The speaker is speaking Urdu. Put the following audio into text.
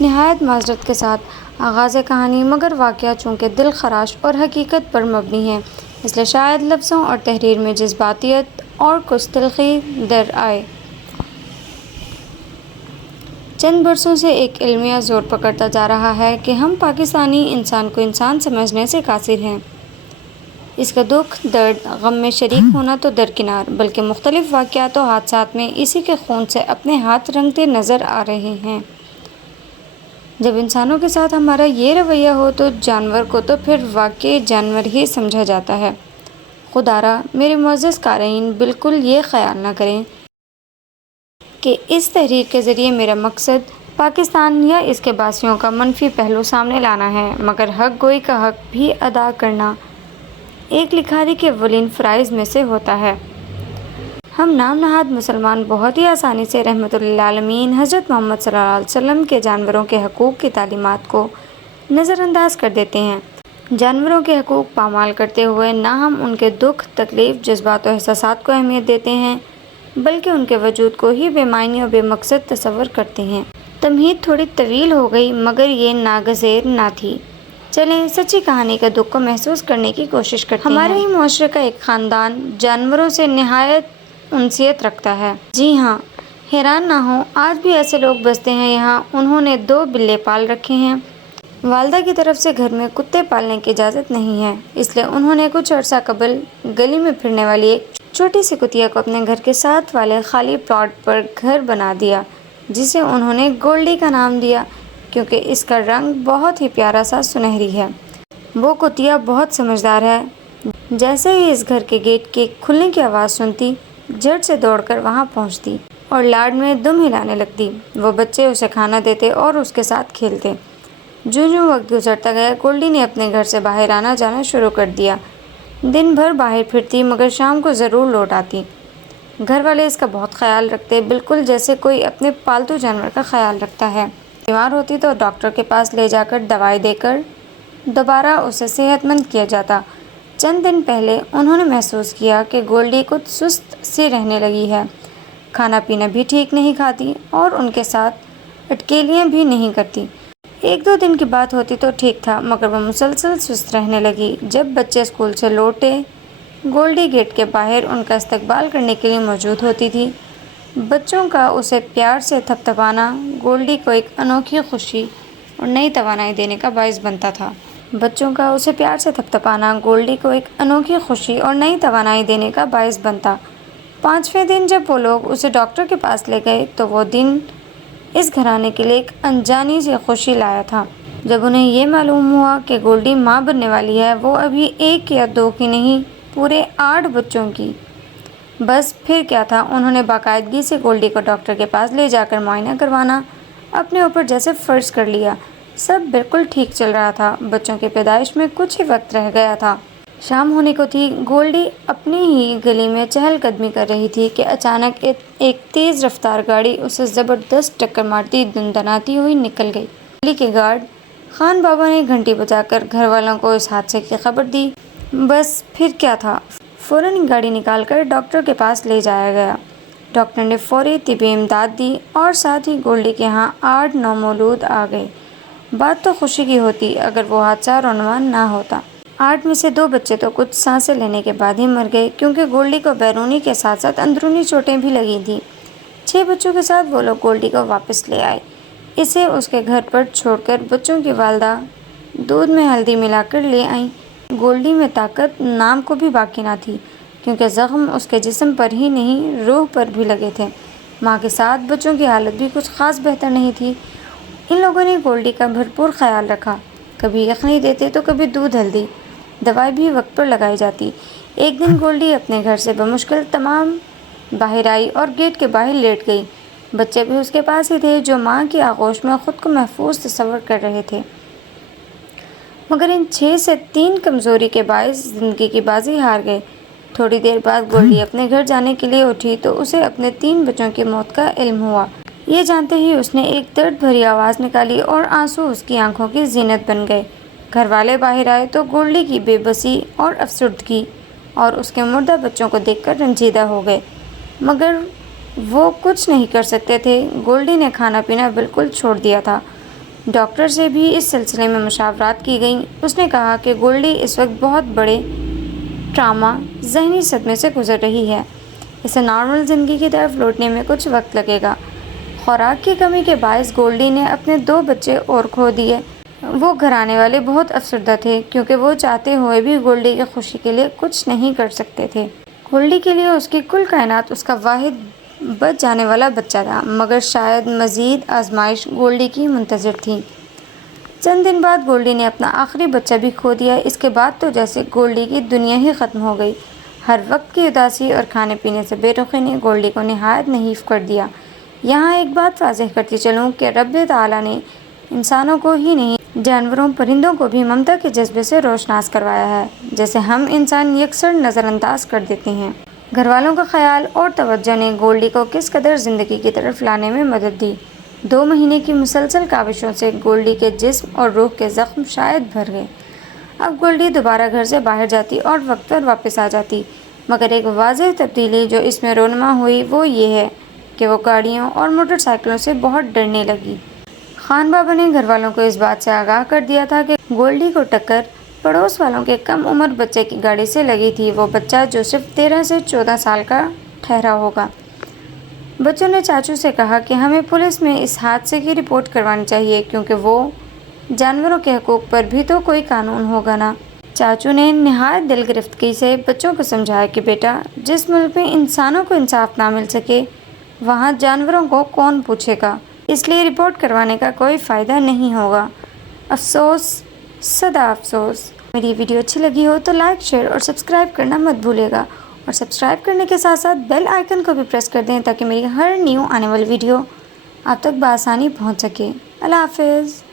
نہایت معذرت کے ساتھ آغاز کہانی، مگر واقعہ چونکہ دل خراش اور حقیقت پر مبنی ہے، اس لیے شاید لفظوں اور تحریر میں جذباتیت اور کچھ تلخی در آئے۔ چند برسوں سے ایک المیہ زور پکڑتا جا رہا ہے کہ ہم پاکستانی انسان کو انسان سمجھنے سے قاصر ہیں۔ اس کا دکھ، درد، غم میں شریک ہونا تو درکنار، بلکہ مختلف واقعات و حادثات میں اسی کے خون سے اپنے ہاتھ رنگتے نظر آ رہے ہیں۔ جب انسانوں کے ساتھ ہمارا یہ رویہ ہو تو جانور کو تو پھر واقعی جانور ہی سمجھا جاتا ہے۔ خدا را میرے معزز قارئین بالکل یہ خیال نہ کریں کہ اس تحریر کے ذریعے میرا مقصد پاکستان یا اس کے باسیوں کا منفی پہلو سامنے لانا ہے، مگر حق گوئی کا حق بھی ادا کرنا ایک لکھاری کے اولین فرائض میں سے ہوتا ہے۔ ہم نام نہاد مسلمان بہت ہی آسانی سے رحمت للعالمین حضرت محمد صلی اللہ علیہ وسلم کے جانوروں کے حقوق کی تعلیمات کو نظر انداز کر دیتے ہیں۔ جانوروں کے حقوق پامال کرتے ہوئے نہ ہم ان کے دکھ، تکلیف، جذبات و احساسات کو اہمیت دیتے ہیں، بلکہ ان کے وجود کو ہی بے معنی و بے مقصد تصور کرتے ہیں۔ تمہید تھوڑی طویل ہو گئی، مگر یہ ناگزیر نہ تھی۔ چلیں سچی کہانی کا دکھ کو محسوس کرنے کی کوشش کرتے ہیں۔ ہمارے ہی معاشرے کا ایک خاندان جانوروں سے نہایت انسیت رکھتا ہے۔ جی ہاں، حیران نہ ہوں، آج بھی ایسے لوگ بستے ہیں یہاں۔ انہوں نے 2 بلے پال رکھے ہیں۔ والدہ کی طرف سے گھر میں کتے پالنے کی اجازت نہیں ہے، اس لیے انہوں نے کچھ عرصہ قبل گلی میں پھرنے والی ایک چھوٹی سی کتیا کو اپنے گھر کے ساتھ والے خالی پلاٹ پر گھر بنا دیا، جسے انہوں نے گولڈی کا نام دیا، کیونکہ اس کا رنگ بہت ہی پیارا سا سنہری ہے۔ وہ کتیا بہت سمجھدار ہے۔ جیسے ہی اس گھر کے گیٹ کے کھلنے کی آواز سنتی، جھٹ سے دوڑ کر وہاں پہنچتی اور لاڈ میں دم ہلانے لگتی۔ وہ بچے اسے کھانا دیتے اور اس کے ساتھ کھیلتے۔ جوں جوں وقت گزرتا گیا، گولڈی نے اپنے گھر سے باہر آنا جانا شروع کر دیا۔ دن بھر باہر پھرتی، مگر شام کو ضرور لوٹ آتی۔ گھر والے اس کا بہت خیال رکھتے، بالکل جیسے کوئی اپنے پالتو جانور کا خیال رکھتا ہے۔ بیمار ہوتی تو ڈاکٹر کے پاس لے جا کر دوائی دے کر دوبارہ اسے صحت مند کیا جاتا۔ چند دن پہلے انہوں نے محسوس کیا کہ گولڈی کچھ سست سی رہنے لگی ہے، کھانا پینا بھی ٹھیک نہیں کھاتی اور ان کے ساتھ اٹکیلیاں بھی نہیں کرتی۔ 1-2 دن کی بات ہوتی تو ٹھیک تھا، مگر وہ مسلسل سست رہنے لگی۔ جب بچے اسکول سے لوٹے، گولڈی گیٹ کے باہر ان کا استقبال کرنے کے لیے موجود ہوتی تھی۔ بچوں کا اسے پیار سے تھپتھپانا گولڈی کو ایک انوکھی خوشی اور نئی توانائی دینے کا باعث بنتا تھا۔ بچوں کا اسے پیار سے تھپتھپانا گولڈی کو ایک انوکھی خوشی اور نئی توانائی دینے کا باعث بنتا۔ 5ویں دن جب وہ لوگ اسے ڈاکٹر کے پاس لے گئے تو وہ دن اس گھرانے کے لیے ایک انجانی سی خوشی لایا تھا۔ جب انہیں یہ معلوم ہوا کہ گولڈی ماں بننے والی ہے، وہ ابھی 1 یا 2 کی نہیں، پورے 8 بچوں کی۔ بس پھر کیا تھا، انہوں نے باقاعدگی سے گولڈی کو ڈاکٹر کے پاس لے جا کر معائنہ کروانا اپنے اوپر جیسے فرض کر لیا۔ سب بالکل ٹھیک چل رہا تھا، بچوں کی پیدائش میں کچھ ہی وقت رہ گیا تھا۔ شام ہونے کو تھی۔ گولڈی اپنی ہی گلی میں چہل قدمی کر رہی تھی کہ اچانک ایک تیز رفتار گاڑی اسے زبردست ٹکر مارتی دندناتی ہوئی نکل گئی۔ گلی کے گارڈ خان بابا نے گھنٹی بجا کر گھر والوں کو اس حادثے کی خبر دی۔ بس پھر کیا تھا، فوراً گاڑی نکال کر ڈاکٹر کے پاس لے جایا گیا۔ ڈاکٹر نے فوری طبی امداد دی اور ساتھ ہی گولڈی کے ہاں 8 نومولود آ گئے۔ بات تو خوشی کی ہوتی اگر وہ حادثہ رونما نہ ہوتا۔ 8 میں سے 2 بچے تو کچھ سانسیں لینے کے بعد ہی مر گئے، کیونکہ گولڈی کو بیرونی کے ساتھ ساتھ اندرونی چوٹیں بھی لگی تھیں۔ 6 بچوں کے ساتھ وہ لوگ گولڈی کو واپس لے آئے، اسے اس کے گھر پر چھوڑ کر۔ بچوں کی والدہ دودھ میں ہلدی ملا کر لے آئیں۔ گولڈی میں طاقت نام کو بھی باقی نہ تھی، کیونکہ زخم اس کے جسم پر ہی نہیں روح پر بھی لگے تھے۔ ماں کے ساتھ بچوں کی حالت بھی کچھ خاص بہتر نہیں تھی۔ ان لوگوں نے گولڈی کا بھرپور خیال رکھا، کبھی یخنی دیتے تو کبھی دودھ ہلدی، دوائی بھی وقت پر لگائی جاتی۔ ایک دن گولڈی اپنے گھر سے بمشکل تمام باہر آئی اور گیٹ کے باہر لیٹ گئی۔ بچے بھی اس کے پاس ہی تھے، جو ماں کی آغوش میں خود کو محفوظ تصور کر رہے تھے، مگر ان 6 سے 3 کمزوری کے باعث زندگی کی بازی ہار گئے۔ تھوڑی دیر بعد گولڈی اپنے گھر جانے کے لیے اٹھی تو اسے اپنے 3 بچوں کی موت کا علم ہوا۔ یہ جانتے ہی اس نے ایک درد بھری آواز نکالی اور آنسو اس کی آنکھوں کی زینت بن گئے۔ گھر والے باہر آئے تو گولڈی کی بے بسی اور افسردگی اور اس کے مردہ بچوں کو دیکھ کر رنجیدہ ہو گئے، مگر وہ کچھ نہیں کر سکتے تھے۔ گولڈی نے کھانا پینا بالکل چھوڑ دیا تھا۔ ڈاکٹر سے بھی اس سلسلے میں مشاورات کی گئیں۔ اس نے کہا کہ گولڈی اس وقت بہت بڑے ٹراما، ذہنی صدمے سے گزر رہی ہے۔ اسے نارمل زندگی کی طرف لوٹنے میں کچھ وقت لگے گا۔ خوراک کی کمی کے باعث گولڈی نے اپنے 2 بچے اور کھو دیے۔ وہ گھرانے والے بہت افسردہ تھے کیونکہ وہ چاہتے ہوئے بھی گولڈی کی خوشی کے لیے کچھ نہیں کر سکتے تھے۔ گولڈی کے لیے اس کی کل کائنات اس کا واحد بچ جانے والا بچہ تھا، مگر شاید مزید آزمائش گولڈی کی منتظر تھی۔ چند دن بعد گولڈی نے اپنا آخری بچہ بھی کھو دیا۔ اس کے بعد تو جیسے گولڈی کی دنیا ہی ختم ہو گئی۔ ہر وقت کی اداسی اور کھانے پینے سے بے رخی نے گولڈی کو نہایت نحیف کر دیا۔ یہاں ایک بات واضح کرتی چلوں کہ رب تعالیٰ نے انسانوں کو ہی نہیں، جانوروں پرندوں کو بھی ممتا کے جذبے سے روشناس کروایا ہے، جیسے ہم انسان یکسر نظر انداز کر دیتے ہیں۔ گھر والوں کا خیال اور توجہ نے گولڈی کو کس قدر زندگی کی طرف لانے میں مدد دی۔ 2 مہینے کی مسلسل کاوشوں سے گولڈی کے جسم اور روح کے زخم شاید بھر گئے۔ اب گولڈی دوبارہ گھر سے باہر جاتی اور وقت پر واپس آ جاتی، مگر ایک واضح تبدیلی جو اس میں رونما ہوئی وہ یہ ہے کہ وہ گاڑیوں اور موٹر سائیکلوں سے بہت ڈرنے لگی۔ خان بابا نے گھر والوں کو اس بات سے آگاہ کر دیا تھا کہ گولڈی کو ٹکر پڑوس والوں کے کم عمر بچے کی گاڑی سے لگی تھی، وہ بچہ جو صرف 13 سے 14 سال کا ٹھہرا ہوگا۔ بچوں نے چاچو سے کہا کہ ہمیں پولیس میں اس حادثے کی رپورٹ کروانی چاہیے کیونکہ وہ جانوروں کے حقوق پر بھی تو کوئی قانون ہوگا نا۔ چاچو نے نہایت دل گرفتگی سے بچوں کو سمجھایا کہ بیٹا، جس ملک میں انسانوں کو انصاف نہ مل سکے وہاں جانوروں کو کون پوچھے گا، اس لیے رپورٹ کروانے کا کوئی فائدہ نہیں ہوگا۔ افسوس، صدا افسوس۔ میری ویڈیو اچھی لگی ہو تو لائک، شیئر اور سبسکرائب کرنا مت بھولیے گا، اور سبسکرائب کرنے کے ساتھ ساتھ بیل آئیکن کو بھی پریس کر دیں تاکہ میری ہر نیو آنے والی ویڈیو آپ تک بآسانی پہنچ سکے۔ اللہ حافظ۔